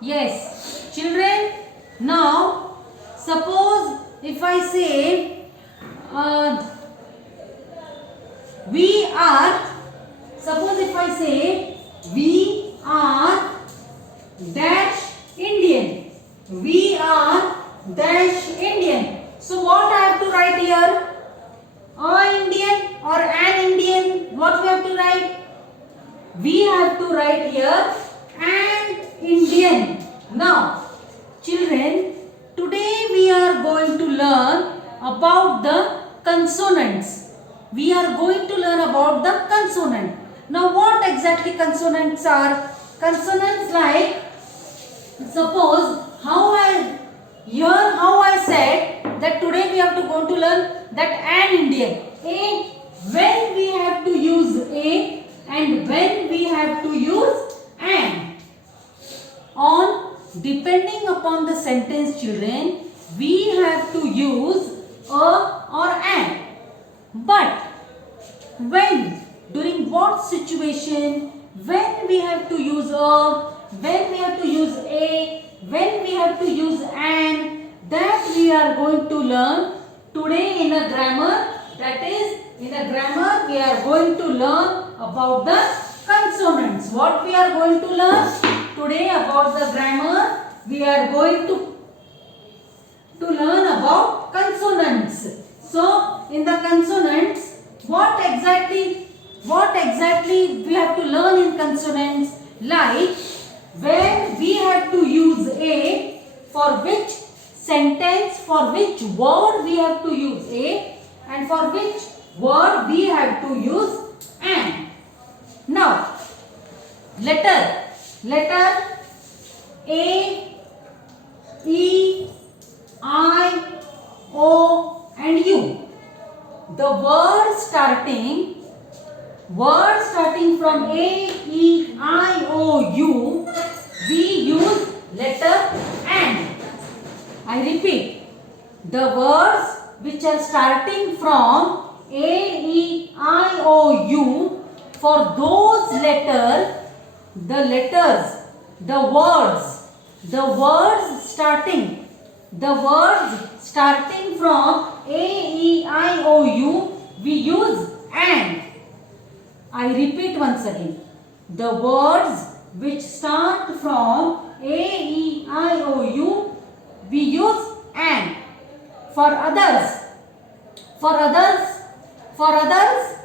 Yes, children. Now, suppose if I say uh, we are. Suppose if I say we are dash Indian. We are dash Indian. So what I have to write here? A Indian or an Indian? What we have to write? We have to write here an Indian. Now, children, today we are going to learn about the consonants. We are going to learn about the consonant. Now, what exactly consonants are? Consonants like, suppose how I said that today we have to go to learn that an Indian. A, when we have to use a and when we have to use an. On depending upon the sentence, children, we have to use a or an. But when, during what situation, when we have to use a, when we have to use a, when we have to use an, that we are going to learn today in a grammar. That is, in a grammar we are going to learn about the consonants. What we are going to learn today about the grammar, we are going to learn about consonants. So, in the consonants, what exactly we have to learn in consonants? Like, when we have to use a, for which sentence, for which word we have to use a, and for which word we have to use an. Now, letter A, E, I, O and U. The word starting from A, E, I, O, U, we use letter N. I repeat, the words which are starting from A, E, I, O, U, for those letters, the words starting from A, E, I, O, U, we use and. I repeat once again. The words which start from A, E, I, O, U, we use and. For others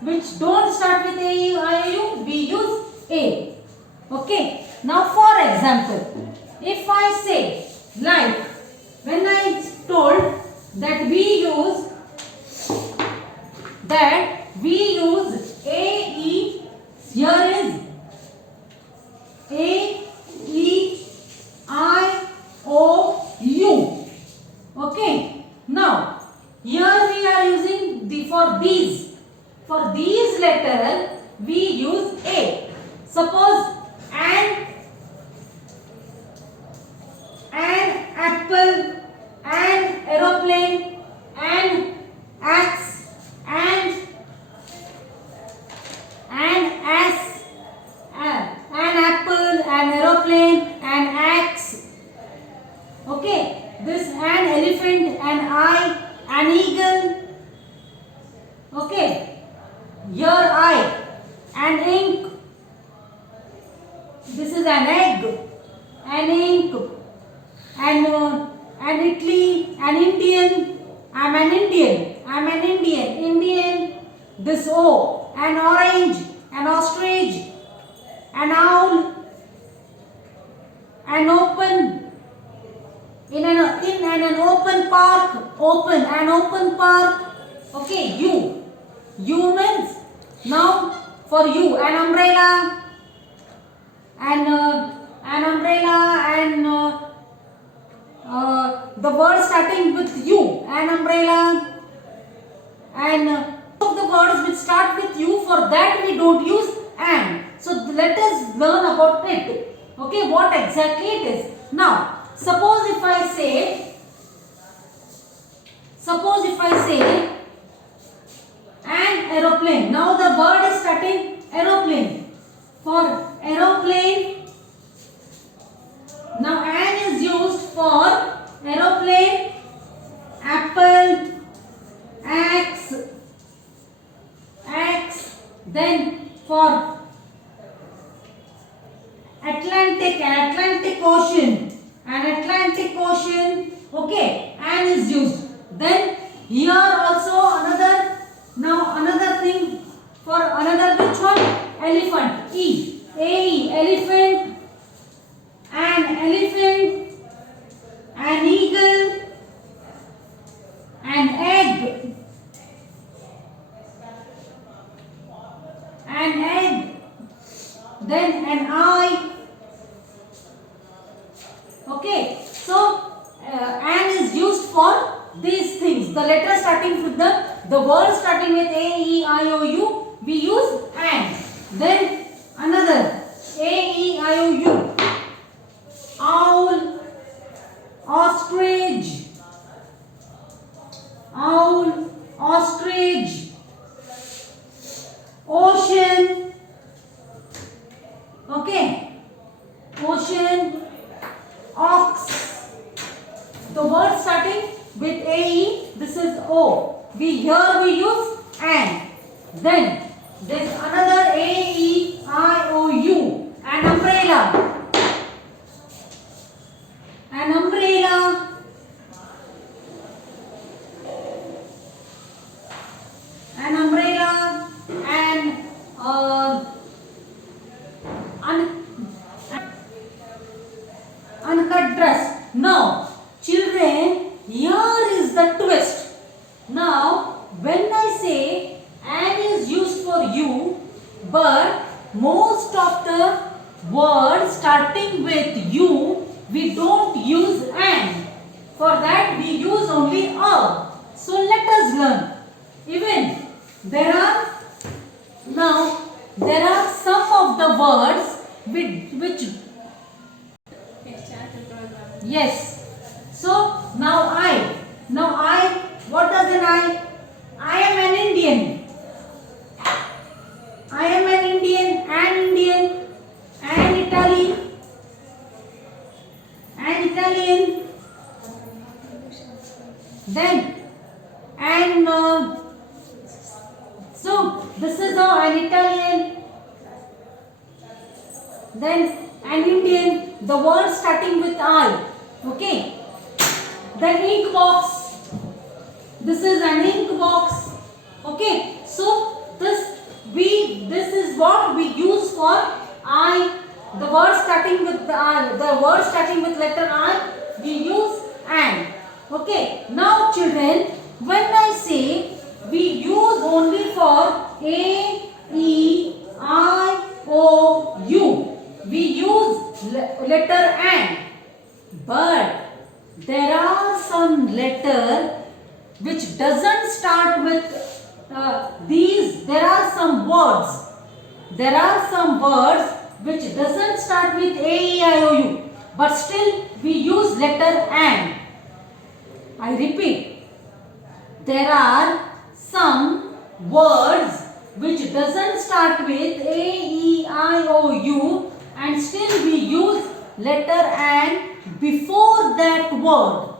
which don't start with A, E, I, O, U, we use A. Okay. Now for example, if I say, like when I told that we use A, E, here is A, E, I, O, U. Okay. Now, here we are using for these letters we use A. Suppose an apple, an aeroplane, an axe, an ass, an apple, an aeroplane, an axe. Okay, this an elephant, an eye, an eagle. Okay, here I, an ink. This is an egg, an ink, an Italy, an Indian. I'm an Indian. Indian. This O, an orange, an ostrich, an owl, an open. In an open park, an open park. Okay, you means now for you an umbrella, an umbrella, and the word starting with you, an umbrella, and of the words which start with you, for that we don't use and. So let us learn about it. Okay, what exactly it is. Now, suppose if I say an aeroplane. Now the word is starting aeroplane. For aeroplane, now Atlantic Ocean. Okay, an is used. Then here also another thing for another which one? Elephant. E. A. Elephant. An elephant. An eagle. An egg. An egg. Then an eye. Okay, so an is used for these things. The letter starting with the word starting with A, E, I, O, U, we use an. Then another A, E, I, O, U. Owl, ostrich, owl, ostrich, ocean. Okay, ocean, ox. The word starting with AE, this is O. Here we use an. Then there's another AEIOU. An umbrella. An umbrella. An umbrella. Uncut dress. Now, children, here is the twist. Now, when I say an is used for you, but most of the words starting with you, we don't use an. For that, we use only a. So, let us learn. Even there are some of the words which yes. So now what does an I? I am an Indian. I am an Indian, an Italian, an Italian. Then so this is how an Italian. Then an Indian. The word starting with I. Okay. Then ink box. This is an ink box. Okay. So this is what we use for I. The word starting with letter I, we use an. Okay. Now children, when I say we use only for A, E, I, O, U. We use letter an. But there are some letter which doesn't start with these. There are some words. There are some words which doesn't start with A, E, I, O, U. But still we use letter an. I repeat. There are some words which doesn't start with A, E, I, O, U. And still we use letter an before that word.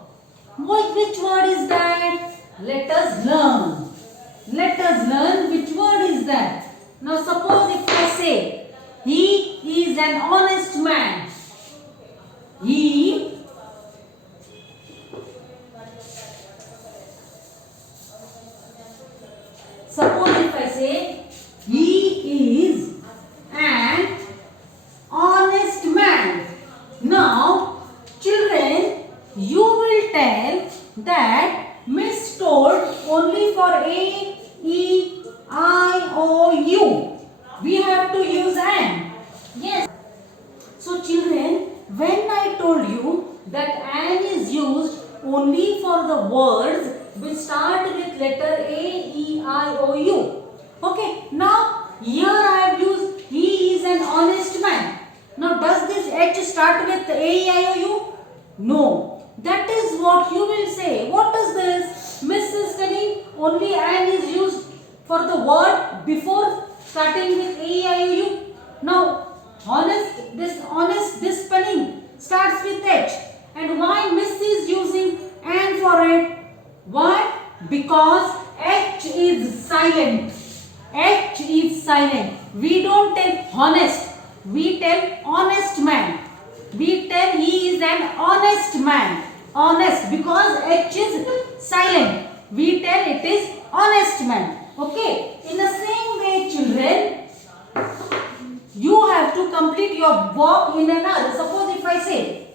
Which word is that? Let us learn. Let us learn which word is that. Now suppose if I say, he is an honest man. He suppose if I say, he is an honest man. Now, children, you will tell that Miss told only for A, E, I, O, U. We have to use an. Yes. So, children, when I told you that an is used only for the words which start with letter A, E, I, O, U. Okay. Now, here I have used he is an honest man. Now, does this H start with A, E, I, O, U? No. That is what you will say. What is this? Miss is telling only an is used for the word before starting with A, E, I, O, U. Now, this spelling starts with H. And why Miss is using an for it? Why? Because H is silent. H is silent. We don't tell honest. We tell honest man. We tell he is an honest man. Honest, because H is silent. We tell it is honest man. Okay. In the same way, children, you have to complete your work in another. Suppose if I say,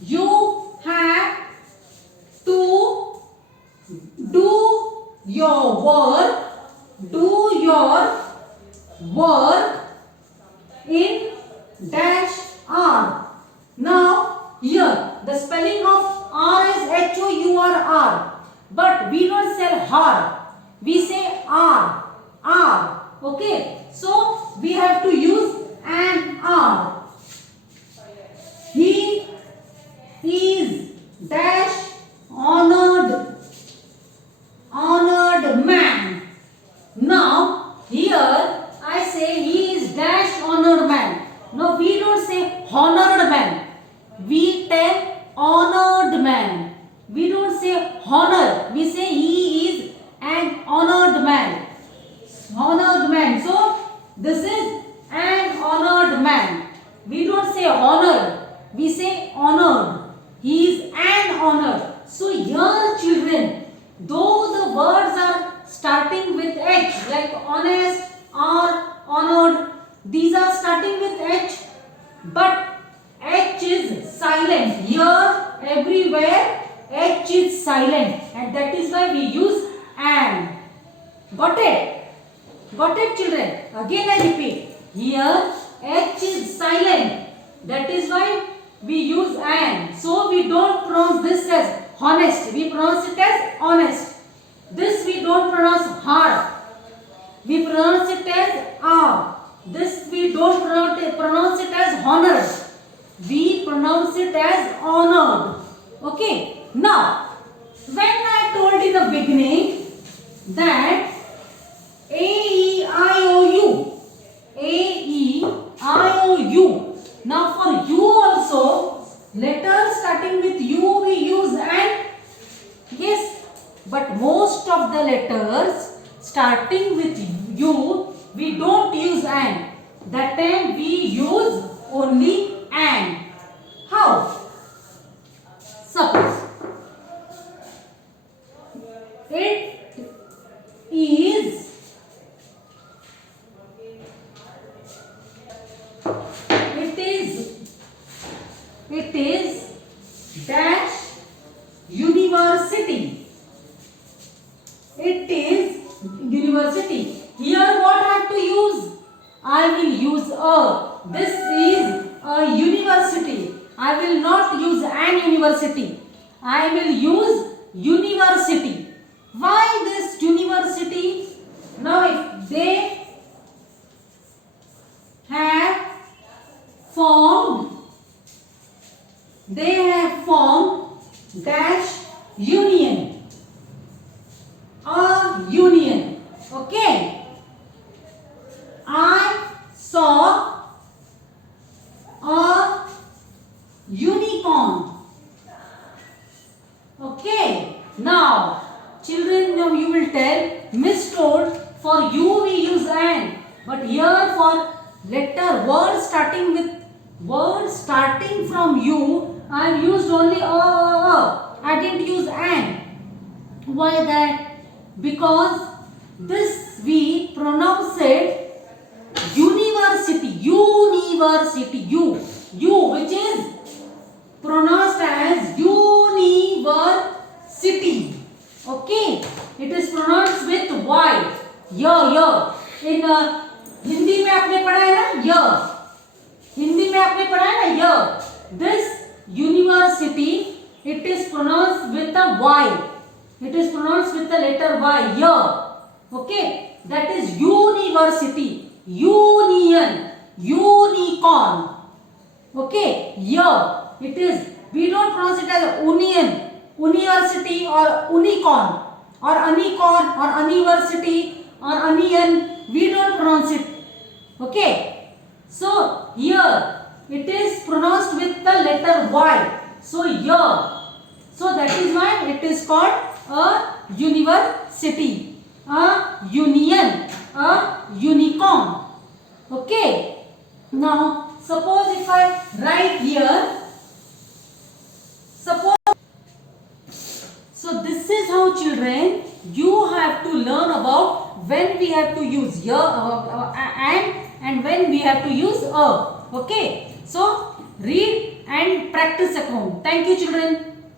you have to do your work in dash R. Now here the spelling of R is Hour, but we don't say R, we say R. Okay, so we have to use an R. He is dash honored man. Now here I say he is dash honored man. No, we don't say honored man. We tell honored man. We don't say honor. We say he is an honored man. Honored man. So this is an honored man. We don't say honored. We say honored. He is an honored. So here, children, though the words are starting with H, like honest or honored, these are starting with H, but H is silent. Here, everywhere, H is silent, and that is why we use an. Got it? Got it, children? Again I repeat. Here, H is silent. That is why we use an. So we don't pronounce this as honest. We pronounce it as honest. This we don't pronounce hard. We pronounce it as R. This we don't pronounce it as honored. We pronounce it as honored. Okay. Now, when I told in the beginning that A-E-I-O-U. Now for U also, letters starting with U we use an. Yes, but most of the letters starting with U we don't use an. That time we use only an. How? Suppose it is dash university. It is university. Here what I have to use? I will use a. This is a university. I will not use an university. I will use university. Why this university? Now if they have formed dash union. A union. Okay. I saw a unicorn. Okay. Now, children, now you will tell, Miss told for you we use an, but here for letter word starting from you, I have used only a. I didn't use an. Why that? Because this we pronounce it university. U which is pronounced as university. Okay, it is pronounced with Y. य. In Hindi में आपने पढ़ा है ना य. हिंदी में आपने पढ़ा है ना य. This university, it is pronounced with a Y. It is pronounced with the letter Y. Y. Okay. That is university. Union. Unicorn. Okay. Y. It is. We don't pronounce it as union. University or unicorn. Or unicorn or university or onion. We don't pronounce it. Okay. So here it is pronounced with the letter Y. So Y. So that is why it is called a university, a union, a unicorn. Okay. Now suppose if I write here children, you have to learn about when we have to use and when we have to use a. Okay. So read and practice at home. Thank you, children.